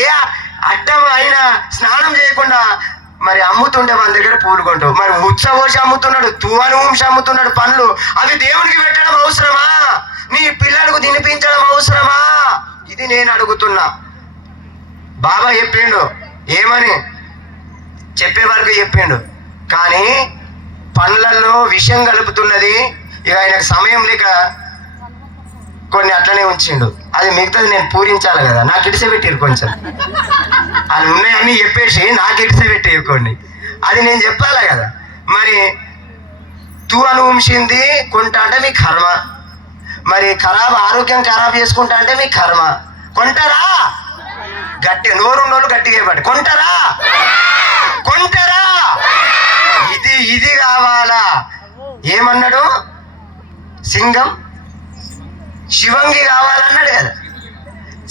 ఏ అడ్డం అయినా స్నానం చేయకుండా మరి అమ్ముతుండే మన దగ్గర పూలు కొంటావు. మరి ముచ్చబోసి అమ్ముతున్నాడు, తువ్వను ఉంచి అమ్ముతున్నాడు పండ్లు. అవి దేవునికి పెట్టడం అవసరమా? నీ పిల్లలకు తినిపించడం అవసరమా? ఇది నేను అడుగుతున్నా. బాబా చెప్పిండు, ఏమని చెప్పే వరకు చెప్పిండు, కానీ పండ్లల్లో విషం కలుపుతున్నది. ఇక ఆయనకు సమయం లేక కొన్ని అట్లనే ఉంచిండు. అది మిగతాది నేను పూరించాలి కదా, నాకు ఇడిసెపెట్టిరు కొంచెం. అది ఉన్నాయన్నీ చెప్పేసి నాకు ఇడిసెపెట్టిరు కొన్ని, అది నేను చెప్పాలి కదా. మరి తువ్వను ఉంచింది కొంటా అంటే మీ కర్మ, మరి ఆరోగ్యం ఖరాబ్ చేసుకుంటా అంటే మీ కర్మ. కొంటారా? గట్టి నోరున్నోళ్ళు గట్టిగా పట్టి కొంటారా? కొంటారా? ఇది కావాలా? ఏమన్నాడు? సింగం శివంగి కావాలన్నాడు కదా.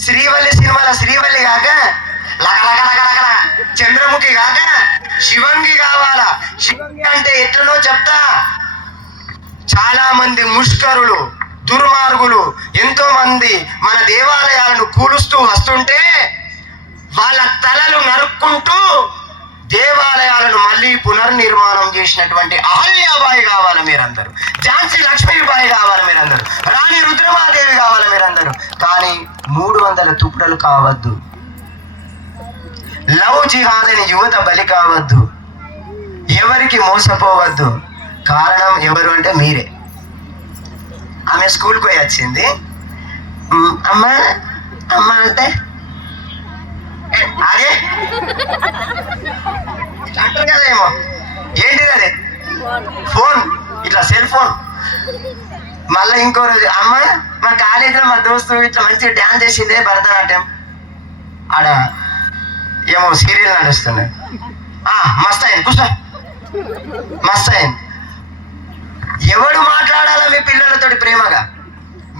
శ్రీవల్లి సినిమాలో శ్రీవల్లి కాక లగలగలగలగల చంద్రముఖి కాక శివంగి కావాలా. శివంగి అంటే ఎట్లనో చెప్తా. చాలా మంది ముష్కరులు, దుర్మార్గులు ఎంతో మంది మన దేవాలయాలను కూలుస్తూ వస్తుంటే వాళ్ళ తలలు నరుక్కుంటూ దేవాలయాలను మళ్ళీ పునర్నిర్మాణం చేసినటువంటి అహల్యాబాయి కావాలి మీరందరూ, ఝాన్సీ లక్ష్మీబాయి కావాలి మీరందరూ, రాణి రుద్రమాదేవి కావాలి మీరందరూ. కానీ 300 తుప్పుడలు కావద్దు. లవ్ జిహాద్ అని యువత బలి కావద్దు. ఎవరికి మోసపోవద్దు. కారణం ఎవరు అంటే మీరే. ఆమె స్కూల్కి పోయి వచ్చింది, అమ్మ అమ్మ అంటే అదే అంటారు కదేమో. ఏంటిది అది? ఫోన్, ఇట్లా సెల్ ఫోన్. మళ్ళీ ఇంకో రోజు, అమ్మ మా కాలేజీలో మా దోస్తు ఇట్లా మంచిగా డ్యాన్స్ చేసిందే భరతనాట్యం. ఆడ ఏమో సీరియల్ నడుస్తున్నాయి. మస్త్ అయింది, కూర్చో, మస్త్ అయింది. ఎవడు మాట్లాడాలా మీ పిల్లలతోటి ప్రేమగా?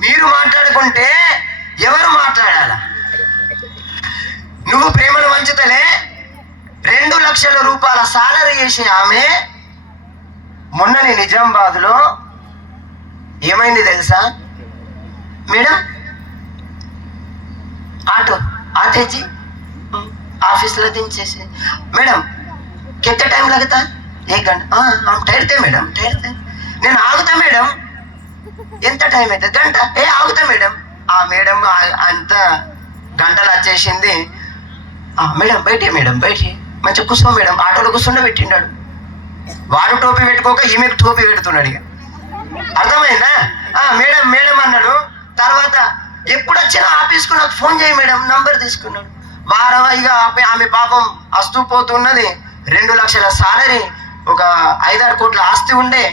మీరు మాట్లాడుకుంటే ఎవరు మాట్లాడాలా? నువ్వు ప్రేమను వంచుతలే 2 లక్షల రూపాయల సాలరీ చేసే ఆమె మొన్ననే నిజామాబాద్లో ఏమైంది తెలుసా మేడం? ఆటోजी ऑफिस ला दिंचेसे मैडम कितना टाइम लगता? 1 घंटा. हम ठहरते मैडम, ठहरते. నేను ఆగుతా మేడం. ఎంత టైం అయితే? గంట. ఆగుతా మేడం. మేడం అంత గంటలు వచ్చేసింది. మేడం బయట, మేడం బయట మంచిగా కూర్చో మేడం. ఆటోలో కూర్చుండ పెట్టిండాడు. వాడు టోపీ పెట్టుకోక ఈమెకు టోపీ పెడుతున్నాడు. ఇక అర్థమైందా? మేడం మేడం అన్నాడు. తర్వాత ఎప్పుడు వచ్చినా ఆఫీస్కు నాకు ఫోన్ చేయి మేడం, నంబర్ తీసుకున్నాడు. వారం ఇక ఆమె పాపం వస్తూ పోతున్నది. 2 లక్షల సాలరీ, ఒక 5-6 కోట్ల ఆస్తి ఉండే,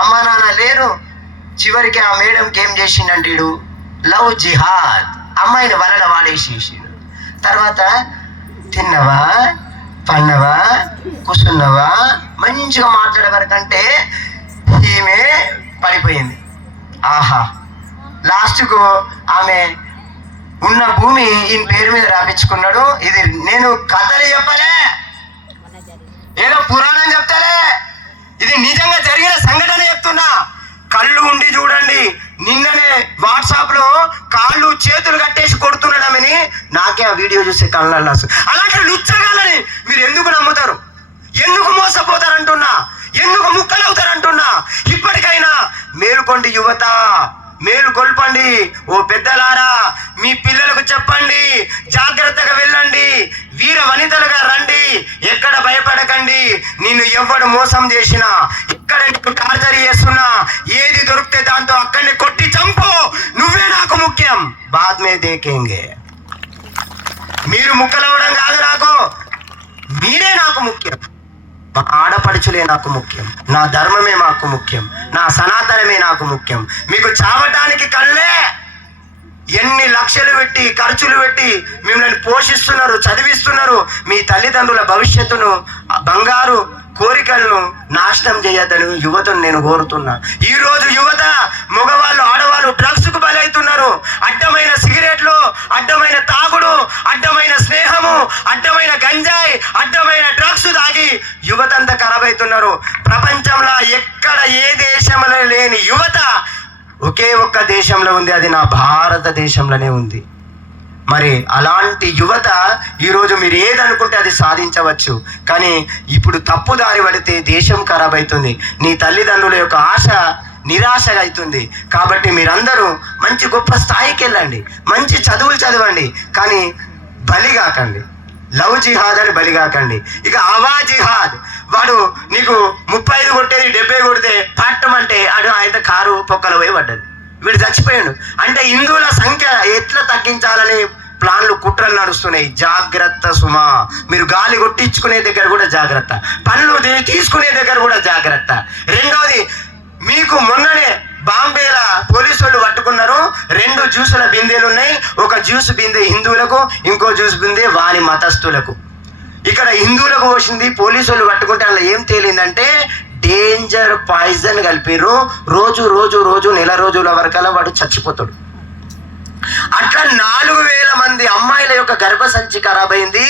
అమ్మ నాన్న లేరు. చివరికి ఆ మేడంకి ఏం చేసిండంటే లవ్ జిహాద్, అమ్మాయిని వలన వాడేసేసిండు. తర్వాత తిన్నవా, పన్నవా, కూర్చున్నవా, మంచిగా మాట్లాడే వరకంటే ఈమె పడిపోయింది. ఆహా, లాస్ట్కు ఆమె ఉన్న భూమి ఈయన పేరు మీద రాపించుకున్నాడు. ఇది నేను కథలు చెప్పలే, ఏదో పురాణం చెప్తాలే, ఇది నిజంగా జరిగిన సంఘటన చెప్తున్నా. కళ్ళు ఉండి చూడండి. నిన్ననే వాట్సాప్ లో కాళ్ళు చేతులు కట్టేసి కొడుతున్నాడమని నాకే ఆ వీడియో చూస్తే కళ్ళల్లో అలాంటి లుచ్చగాలని మీరు ఎందుకు నమ్ముతారు? ఎందుకు మోసపోతారంటున్నా? ఎందుకు ముక్కలవుతారంటున్నా? ఇప్పటికైనా మేలుకోండి యువత, మేలుకొల్పండి. ఓ పెద్దలారా, మీ పిల్లలకు చెప్పండి, జాగ్రత్తగా వెళ్ళండి, వీర వనితలుగా రండి, ఎక్కడ భయపడకండి. నిన్ను ఎవడు మోసం చేసినా, ఎక్కడ నీకు టార్చర్ చేస్తున్నా, ఏది దొరికితే దాంతో అక్కడిని కొట్టి చంపు. నువ్వే నాకు ముఖ్యం, బాద్ మే దేఖేంగే. మీరు ముక్కలవడం కాదు నాకు, మీరే నాకు ముఖ్యం. మా ఆడపడుచులే నాకు ముఖ్యం, నా ధర్మమే నాకు ముఖ్యం, నా సనాతనమే నాకు ముఖ్యం. మీకు చావటానికి కళ్ళే ఎన్ని లక్షలు పెట్టి ఖర్చులు పెట్టి మిమ్మల్ని పోషిస్తున్నారు, చదివిస్తున్నారు. మీ తల్లిదండ్రుల భవిష్యత్తును, బంగారు కోరికలను నాశనం చేయొద్దని యువతను నేను కోరుతున్నా. ఈ రోజు యువత, మగవాళ్ళు ఆడవాళ్ళు డ్రగ్స్కు బలవుతున్నారు. అడ్డమైన సిగరెట్లు, అడ్డమైన తాగుడు, అడ్డమైన స్నేహము, అడ్డమైన గంజాయి, అడ్డమైన డ్రగ్స్ తాగి యువత అంతా ఖరాబ్ అవుతున్నారు. ప్రపంచంలో ఎక్కడ ఏ దేశంలో లేని యువత ఒకే ఒక్క దేశంలో ఉంది, అది నా భారతదేశంలోనే ఉంది. మరి అలాంటి యువత ఈరోజు మీరు ఏదనుకుంటే అది సాధించవచ్చు. కానీ ఇప్పుడు తప్పుదారి పడితే దేశం ఖరాబ్ అవుతుంది, నీ తల్లిదండ్రుల యొక్క ఆశ నిరాశగా అవుతుంది. కాబట్టి మీరందరూ మంచి గొప్ప స్థాయికి వెళ్ళండి, మంచి చదువులు చదవండి, కానీ బలి కాకండి. లవ్ జిహాద్ అని బలి కాకండి. ఇక అవా జిహాద్, వాడు నీకు 35 కొట్టేది 70 కొడితే పట్టమంటే అయితే కారు పొక్కలు పోయి పడ్డది, వీడు చచ్చిపోయాడు అంటే హిందువుల సంఖ్య ఎట్లా తగ్గించాలని ప్లాన్లు కుట్రలు నడుస్తున్నాయి. జాగ్రత్త సుమా, మీరు గాలి కొట్టించుకునే దగ్గర కూడా జాగ్రత్త, పనులు తీసుకునే దగ్గర కూడా జాగ్రత్త. రెండోది, మీకు మొన్ననే బాంబేలా పోలీసు వాళ్ళు పట్టుకున్నారు. 2 జ్యూసుల బిందెలు ఉన్నాయి. ఒక జ్యూస్ బిందె హిందువులకు, ఇంకో జ్యూస్ బిందె వారి మతస్థులకు. ఇక్కడ హిందువులకు పోసింది, పోలీసు వాళ్ళు పట్టుకుంటే అందులో ఏం తేలిందంటే డేంజర్ పాయిజన్ కలిపిర్రు. రోజు రోజు రోజు నెల రోజుల వరకల్లా వాడు చచ్చిపోతాడు. అట్లా 4,000 మంది అమ్మాయిల యొక్క గర్భసంచి ఖరాబ్ అయింది.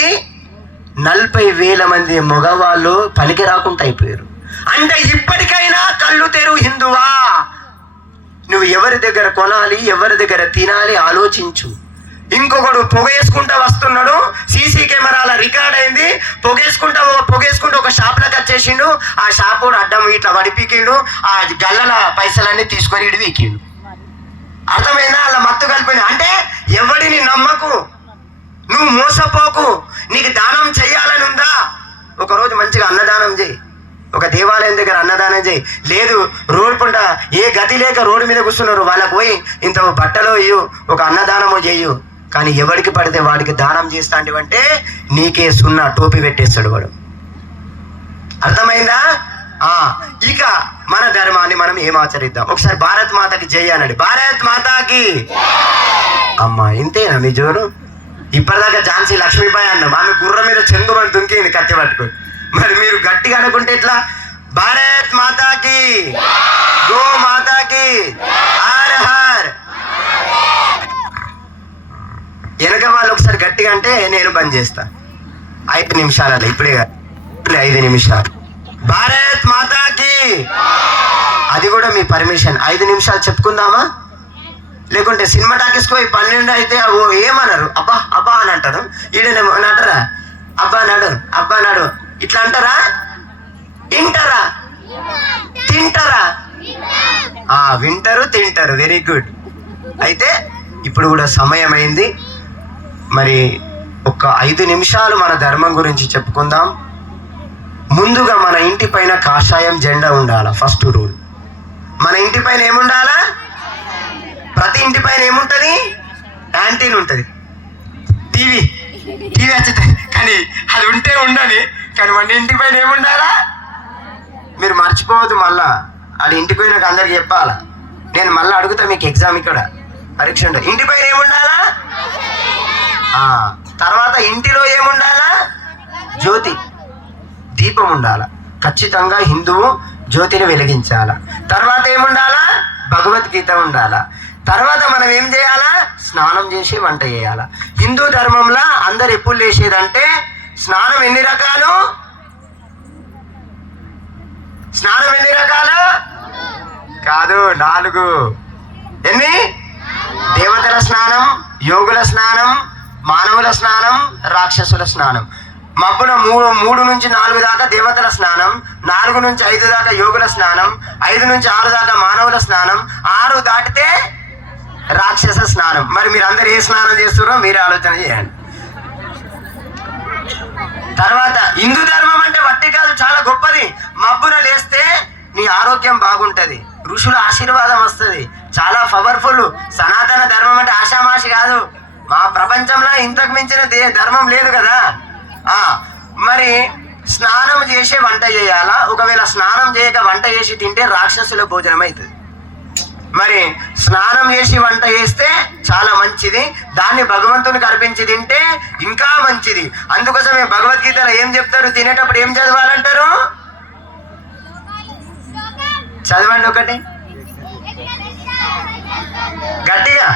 40,000 మంది మగవాళ్ళు పనికి రాకుండా అయిపోయారు. అంటే ఇప్పటికైనా కళ్ళు తెరు హిందువా, నువ్వు ఎవరి దగ్గర కొనాలి, ఎవరి దగ్గర తినాలి ఆలోచించు. ఇంకొకడు పొగేసుకుంటా వస్తున్నాడు, సీసీ కెమెరాల రికార్డ్ అయింది, పొగేసుకుంటూ ఒక షాప్లోకి వచ్చేసిండు. ఆ షాప్ అడ్డం ఇట్లా వడిపికిండు, ఆ గల్లల పైసలన్నీ తీసుకొని ఇటు వీకిండు. అర్థమైందా? అలా మత్తు కలిపిన అంటే ఎవడిని నమ్మకు, నువ్వు మోసపోకు. నీకు దానం చెయ్యాలని ఉందా, ఒకరోజు మంచిగా అన్నదానం చేయి, ఒక దేవాలయం దగ్గర అన్నదానం చేయి. లేదు రోడ్డు పంట ఏ గతి లేక రోడ్డు మీద కూర్చున్నారు, వాళ్ళకు పోయి ఇంత బట్టలో ఇయ్యు, ఒక అన్నదానము చేయు. కానీ ఎవడికి పడితే వాడికి దానం చేస్తాంటివంటే నీకే సున్నా టోపీ పెట్టేస్తాడు వాడు. అర్థమైందా? ఇక మన ధర్మాన్ని మనం ఏం ఆచరిద్దాం. ఒకసారి భారత్ మాతకి జై అనండి. భారత్ మాతాకి. అమ్మా ఇంతేనా మీ జోరు? ఇప్పటిదాకా ఝాన్సీ లక్ష్మీబాయి అన్నాం, ఆమె గుర్ర మీద చెంగుమని దుంకింది కత్తి పట్టుకొని. మరి మీరు గట్టిగా అనుకుంటే ఎట్లా? భారత్ మాతాకి, గో మాతాకి, హర్ హర్. వెనక వాళ్ళు ఒకసారి గట్టిగా అంటే నేను బంద్ చేస్తా 5 నిమిషాలలో, ఇప్పుడే 5 నిమిషాలు. భారత్ మాతాకి. అది కూడా మీ పర్మిషన్. 5 నిమిషాలు చెప్పుకుందామా? లేకుంటే సినిమా టాకీస్కి పోయి 12 అయితే ఏమన్నారు, అబ్బా అబ్బా అని అంటారు. ఈడనేమో అంటారా, అబ్బా నాడు అబ్బా నాడు ఇట్లా అంటారా? వింటారా? తింటారా? వింటారు, తింటారు. Very good. అయితే ఇప్పుడు కూడా సమయం అయింది. మరి ఒక 5 నిమిషాలు మన ధర్మం గురించి చెప్పుకుందాం. ముందుగా మన ఇంటి పైన కాషాయం జెండా ఉండాలా. First rule. మన ఇంటి పైన ఏముండాలా? ప్రతి ఇంటి పైన ఏముంటుంది? యాంటీన్ ఉంటుంది. టీవీ వచ్చింది, కానీ అది ఉంటే ఉండని. కానీ మన ఇంటి పైన ఏముండాలా? మీరు మర్చిపోవద్దు. మళ్ళా అది ఇంటికి పోయినాక అందరికి చెప్పాలా. నేను మళ్ళీ అడుగుతా మీకు ఎగ్జామ్, ఇక్కడ పరీక్ష ఉంటుంది. ఇంటి పైన ఏముండాలా? తర్వాత ఇంటిలో ఏముండాలా? జ్యోతి, దీపం ఉండాలా. ఖచ్చితంగా హిందువు జ్యోతిని వెలిగించాలా. తర్వాత ఏముండాలా? భగవద్గీత ఉండాలా. తర్వాత మనం ఏం చేయాలా? స్నానం చేసి వంట చేయాలా. హిందూ ధర్మంలో అందరు ఎప్పుడు లేచేదంటే, స్నానం ఎన్ని రకాలు? స్నానం ఎన్ని రకాలు? కాదు, 4. ఎన్ని? దేవతల స్నానం, యోగుల స్నానం, మానవుల స్నానం, రాక్షసుల స్నానం. మబ్బున 3 నుంచి 4 దాకా దేవతల స్నానం, 4 నుంచి 5 దాకా యోగుల స్నానం, 5 నుంచి 6 దాకా మానవుల స్నానం, 6 దాటితే రాక్షస స్నానం. మరి మీరు అందరు ఏ స్నానం చేస్తున్నారో మీరే ఆలోచన చేయండి. తర్వాత హిందూ ధర్మం అంటే వట్టి కాదు, చాలా గొప్పది. మబ్బున లేస్తే నీ ఆరోగ్యం బాగుంటది, ఋషుల ఆశీర్వాదం వస్తుంది, చాలా పవర్ఫుల్. సనాతన ధర్మం అంటే ఆషామాషి కాదు. మా ప్రపంచంలో ఇంతకు మించిన ధర్మం లేదు కదా. మరి స్నానం చేసి వంట చేయాలా. ఒకవేళ స్నానం చేయక వంట చేసి తింటే రాక్షసుల భోజనం అవుతుంది. మరి స్నానం చేసి వంట చేస్తే చాలా మంచిది. దాన్ని భగవంతునికి అర్పించి తింటే ఇంకా మంచిది. అందుకోసమే భగవద్గీతలో ఏం చెప్తారు? తినేటప్పుడు ఏం చదవాలంటారు? చదవండి ఒకటి గట్టిగా.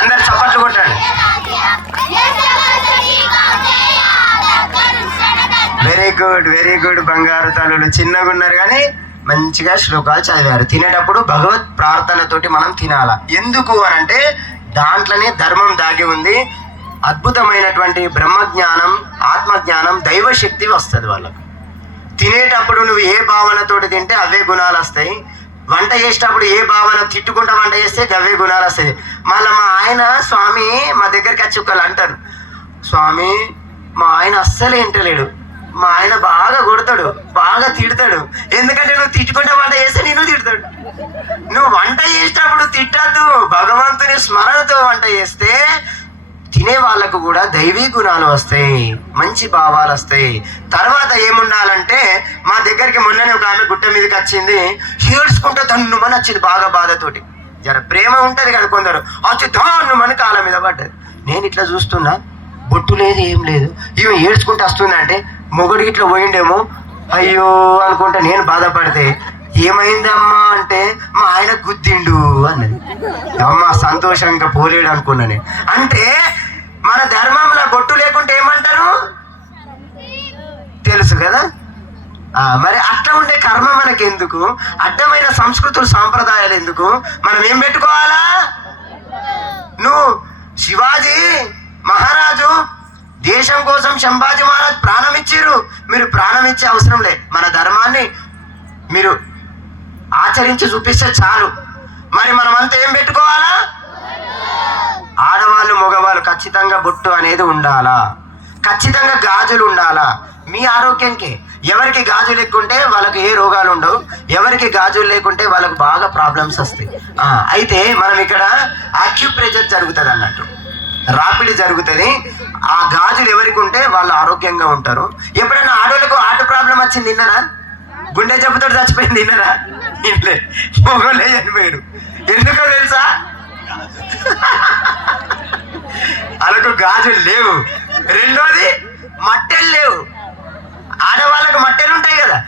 అందరు చప్పట్లు కొట్టండి. వెరీ గుడ్ బంగారు తల్లులు. చిన్నగా ఉన్నారు కానీ మంచిగా శ్లోకాలు చదివారు. తినేటప్పుడు భగవత్ ప్రార్థనతోటి మనం తినాలా. ఎందుకు అనంటే దాంట్లోనే ధర్మం దాగి ఉంది. అద్భుతమైనటువంటి బ్రహ్మజ్ఞానం, ఆత్మజ్ఞానం, దైవశక్తి వస్తుంది వాళ్ళకు. తినేటప్పుడు నువ్వు ఏ భావనతోటి తింటే అవే గుణాలు వస్తాయి. వంట చేసేటప్పుడు ఏ భావన తిట్టుకుంటా వంట చేస్తే అవే గుణాలు వస్తాయి. మళ్ళీ మా ఆయన స్వామి మా దగ్గరికి వచ్చి ఒకళ్ళు అంటారు, స్వామి మా ఆయన అస్సలు వింటలేడు, మా ఆయన బాగా కొడతాడు, బాగా తిడతాడు. ఎందుకంటే నువ్వు తిట్టుకుంటే వంట చేస్తే నేను తిడతాడు. నువ్వు వంట చేసేటప్పుడు తిట్టద్దు, భగవంతుని స్మరణతో వంట చేస్తే తినే వాళ్ళకు కూడా దైవీ గుణాలు వస్తాయి, మంచి భావాలు వస్తాయి. తర్వాత ఏముండాలంటే మా దగ్గరికి మొన్ననే ఒక ఆమె గుట్ట మీదకి వచ్చింది, ఏడ్చుకుంటూ తన్నుమని వచ్చింది బాగా బాధతోటి. జర ప్రేమ ఉంటుంది కదా కొందరు, వచ్చి తన్నుమని కాళ్ళ మీద పడ్డది. నేను ఇట్లా చూస్తున్నా, బొట్టు లేదు ఏం లేదు, ఈమె ఏడ్చుకుంటూ వస్తుందంటే మొగుడికి ఇట్లా పోయిండేమో అయ్యో అనుకుంటా. నేను బాధపడితే ఏమైందమ్మా అంటే మా ఆయన గుద్దిండు అన్నది. అమ్మ సంతోషం ఇంకా పోలేడు అనుకున్నాను. అంటే మన ధర్మంలో బొట్టు లేకుంటే ఏమంటారు తెలుసు కదా. మరి అట్లా ఉండే కర్మ మనకి ఎందుకు, అడ్డమైన సంస్కృతులు సాంప్రదాయాలు ఎందుకు, మనం ఏం పెట్టుకోవాలా. నువ్వు శివాజీ మహారాజు దేశం కోసం సంభాజీ మహారాజ్ ప్రాణం ఇచ్చిర్రు, మీరు ప్రాణం ఇచ్చే అవసరం లేదు. మన ధర్మాన్ని మీరు ఆచరించి చూపిస్తే చాలు. మరి మనమంతా ఏం పెట్టుకోవాలా, ఆడవాళ్ళు మగవాళ్ళు ఖచ్చితంగా బొట్టు అనేది ఉండాలా, ఖచ్చితంగా గాజులు ఉండాలా. మీ ఆరోగ్యంకే. ఎవరికి గాజులు ఎక్కుంటే వాళ్ళకి ఏ రోగాలు ఉండవు, ఎవరికి గాజులు లేకుంటే వాళ్ళకు బాగా ప్రాబ్లమ్స్ వస్తాయి. అయితే మనం ఇక్కడ ఆక్యుప్రెషర్ జరుగుతుంది అన్నట్టు, రాపిడి జరుగుతుంది. ఆ గాజులు ఎవరికి ఉంటే వాళ్ళు ఆరోగ్యంగా ఉంటారు. ఎప్పుడైనా ఆడవాళ్ళకు హార్ట్ ప్రాబ్లం వచ్చింది తిన్నారా, గుండె జబ్బుతో చచ్చిపోయింది తిన్నారా, ఇంట్లో మొగోళ్ళే చనిపోయారు. ఎందుకో తెలుసా, వాళ్ళకు గాజులు లేవు. రెండోది మట్టెలు లేవు. ఆడవాళ్ళకు మట్టెలు ఉంటాయి కదా,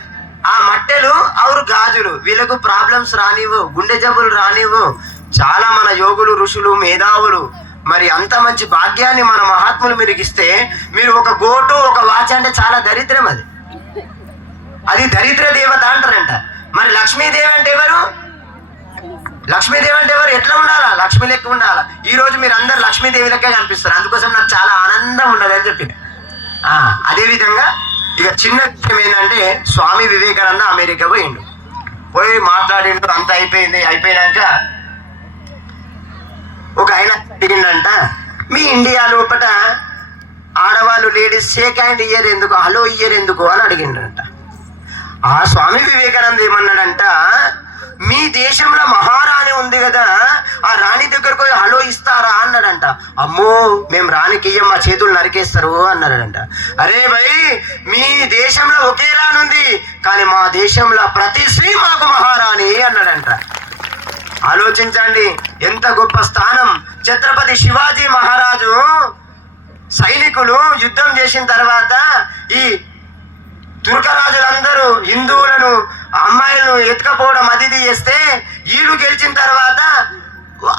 ఆ మట్టెలు ఆరు గాజులు వీళ్ళకు ప్రాబ్లమ్స్ రానివ్వు, గుండె జబ్బులు రానివ్వు. చాలా మన యోగులు, ఋషులు, మేధావులు మరి అంత మంచి భాగ్యాన్ని మన మహాత్ములు మీరు ఇస్తే, మీరు ఒక గోటు ఒక వాచ్ అంటే చాలా దరిద్రం. అది దరిద్ర దేవత అంటారంట. మరి లక్ష్మీదేవి అంటే ఎవరు, లక్ష్మీదేవి అంటే ఎవరు, ఎట్లా ఉండాలా, లక్ష్మి లెక్క ఉండాలా. ఈ రోజు మీరు అందరు లక్ష్మీదేవి లెక్క కనిపిస్తారు. అందుకోసం నాకు చాలా ఆనందం ఉన్నది అని చెప్పింది. అదేవిధంగా ఇక చిన్న విషయం ఏంటంటే, స్వామి వివేకానంద అమెరికా పోయి మాట్లాడిండు, అంతా అయిపోయినాక ఒక ఆయన అడిగిండంట, మీ ఇండియా లోపల ఆడవాళ్ళు లేడీస్ షేక్ హ్యాండ్ ఇయ్యరు ఎందుకు, హలో ఇయ్యరు ఎందుకు అని అడిగిండంట. ఆ స్వామి వివేకానంద ఏమన్నాడంట, మీ దేశంలో మహారాణి ఉంది కదా, ఆ రాణి దగ్గరకు హలో ఇస్తారా అన్నాడంట. అమ్మో మేము రాణికి ఇయ్యం, మా చేతులు నరికేస్తారు అన్నాడంట. అరే భయ్, మీ దేశంలో ఒకే రాణి ఉంది, కానీ మా దేశంలో ప్రతి స్త్రీ మాకు మహారాణి అన్నాడంట. ఆలోచించండి ఎంత గొప్ప స్థానం. ఛత్రపతి శివాజీ మహారాజు సైనికులు యుద్ధం చేసిన తర్వాత ఈ తుర్కరాజులందరూ హిందువులను అమ్మాయిలను ఎత్తుకపోవడం అది చేస్తే, వీళ్ళు గెలిచిన తర్వాత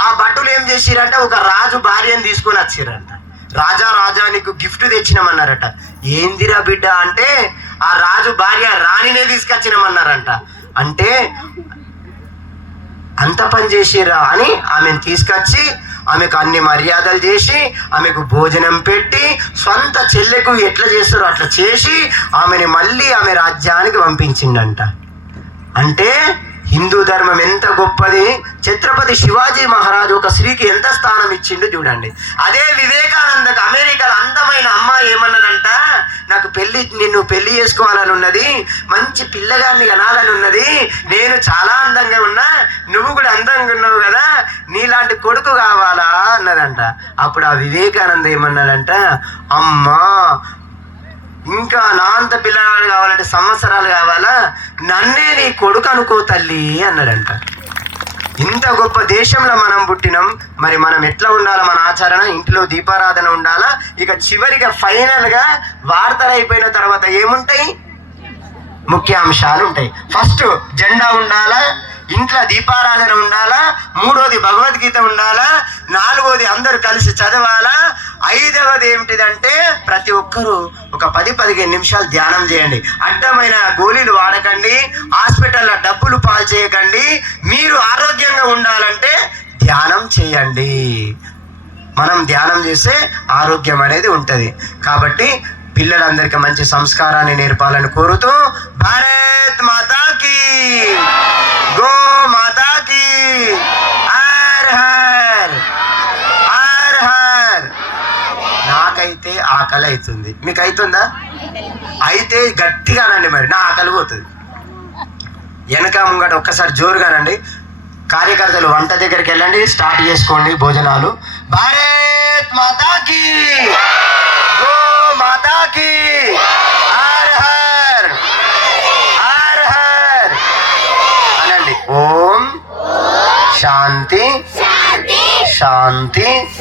ఆ భటులు ఏం చేసిరంట, ఒక రాజు భార్యను తీసుకొని వచ్చిరంట. రాజా నీకు గిఫ్ట్ తెచ్చినామన్నారట. ఏందిరా బిడ్డ అంటే, ఆ రాజు భార్య రాణినే తీసుకొచ్చినామన్నారంట. అంటే అంత పని చేసిరా అని ఆమెను తీసుకొచ్చి ఆమెకు అన్ని మర్యాదలు చేసి ఆమెకు భోజనం పెట్టి సొంత చెల్లెకు ఎట్లా చేస్తారో అట్లా చేసి ఆమెని మళ్ళీ ఆమె రాజ్యానికి పంపించిండంట. అంటే హిందూ ధర్మం ఎంత గొప్పది. ఛత్రపతి శివాజీ మహారాజు ఒక స్త్రీకి ఎంత స్థానం ఇచ్చిండు చూడండి. అదే వివేకానందకు అమెరికాలో అందమైన అమ్మాయి ఏమన్నదంట, నాకు నిన్ను పెళ్లి చేసుకోవాలని ఉన్నది, మంచి పిల్లగాన్ని కనాలని ఉన్నది, నేను చాలా అందంగా ఉన్నా, నువ్వు కూడా అందంగా ఉన్నావు కదా, నీలాంటి కొడుకు కావాలా అన్నదంట. అప్పుడు ఆ వివేకానంద ఏమన్నాడంట, అమ్మా ఇంకా నా అంత పిల్లగాడు కావాలంటే సంవత్సరాలు కావాలా, నన్నే నీ కొడుకు అనుకో తల్లి అన్నాడంట. ఇంత గొప్ప దేశంలో మనం పుట్టినాం. మరి మనం ఎట్లా ఉండాలా, మన ఆచరణ, ఇంట్లో దీపారాధన ఉండాలా. ఇక చివరిగా ఫైనల్గా వార్తలు అయిపోయిన తర్వాత ఏముంటాయి, ముఖ్యాంశాలు ఉంటాయి. ఫస్ట్ జెండా ఉండాలా, ఇంట్లో దీపారాధన ఉండాలా, మూడోది భగవద్గీత ఉండాలా, నాలుగోది అందరూ కలిసి చదవాలా, ఐదవది ఏమిటిదంటే ప్రతి ఒక్కరూ ఒక 10-15 నిమిషాలు ధ్యానం చేయండి. అడ్డమైన గోళీలు వాడకండి, హాస్పిటల్లో డబ్బులు పాలు చేయకండి. మీరు ఆరోగ్యంగా ఉండాలంటే ధ్యానం చేయండి. మనం ధ్యానం చేస్తే ఆరోగ్యం అనేది ఉంటుంది. కాబట్టి పిల్లలందరికీ మంచి సంస్కారాన్ని నేర్పాలని కోరుతూ, భారత్ మాతాకి, గో మాతాకి, హర్ హర్ హర్ హర్. నాకైతే ఆకలి అవుతుంది, మీకు అవుతుందా? అయితే గట్టిగానండి, మరి నా ఆకలి పోతుంది. వెనక ముంగట ఒక్కసారి జోరుగానండి. కార్యకర్తలు వంట దగ్గరికి వెళ్ళండి, స్టార్ట్ చేసుకోండి భోజనాలు. భారత్ మాతాకి, గో మాతాకి, హర్ హర్ హర్ హర్ అనండి. ఓం శాంతి శాంతి